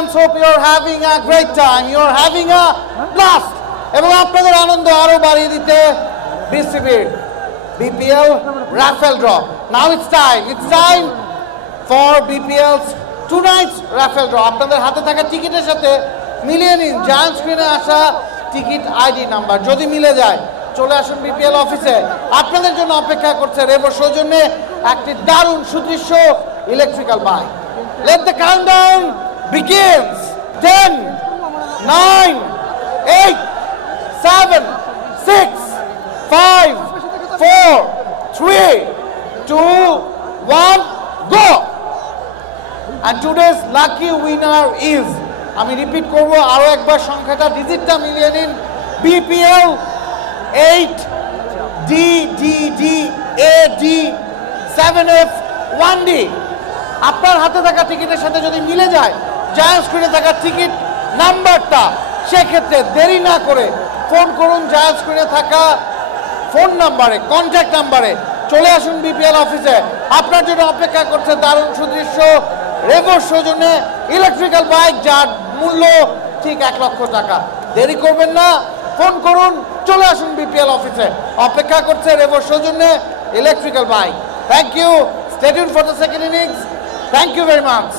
fans hope you're having a great time. You're having a blast. এবং আপনাদের আনন্দ আরো বাড়িয়ে দিতে বিসিবির BPL raffle draw. Now it's time. It's time for BPL's tonight's raffle draw. আপনাদের হাতে থাকা টিকিটের সাথে মিলিয়ে নিন জায়ান্ট স্ক্রিনে আসা টিকিট আইডি নাম্বার। যদি মিলে যায় চলে আসুন BPL অফিসে। আপনাদের জন্য অপেক্ষা করছে রেবো সৌজন্যে একটি দারুণ সুদৃশ্য electrical bike. Let the countdown begins. 10, 9, 8, 7, 6, 5, 4, 3, 2, 1, go! And today's lucky winner is, আমি রিপিট করব আরো একবার সংখ্যাটা ডিজিটটা মিলিয়ে নিন, BPL 8DDDAD7F1D। আপনার হাতে থাকা টিকিটের সাথে যদি মিলে যায় জায়ান্ট স্ক্রিনে থাকা টিকিট নাম্বারটা, সেক্ষেত্রে দেরি না করে ফোন করুন জায়ান্ট স্ক্রিনে থাকা ফোন নাম্বারে, কন্ট্যাক্ট নাম্বারে। চলে আসুন BPL অফিসে। আপনার জন্য অপেক্ষা করছে দারুণ সুদৃশ্য রেভোর সৌজন্যে ইলেকট্রিক্যাল বাইক, যার মূল্য ঠিক 1 লক্ষ টাকা। দেরি করবেন না, ফোন করুন, চলে আসুন BPL অফিসে। অপেক্ষা করছে রেভোর সৌজন্যে electrical bike. Thank you. Stay tuned for the second innings. Thank you very much.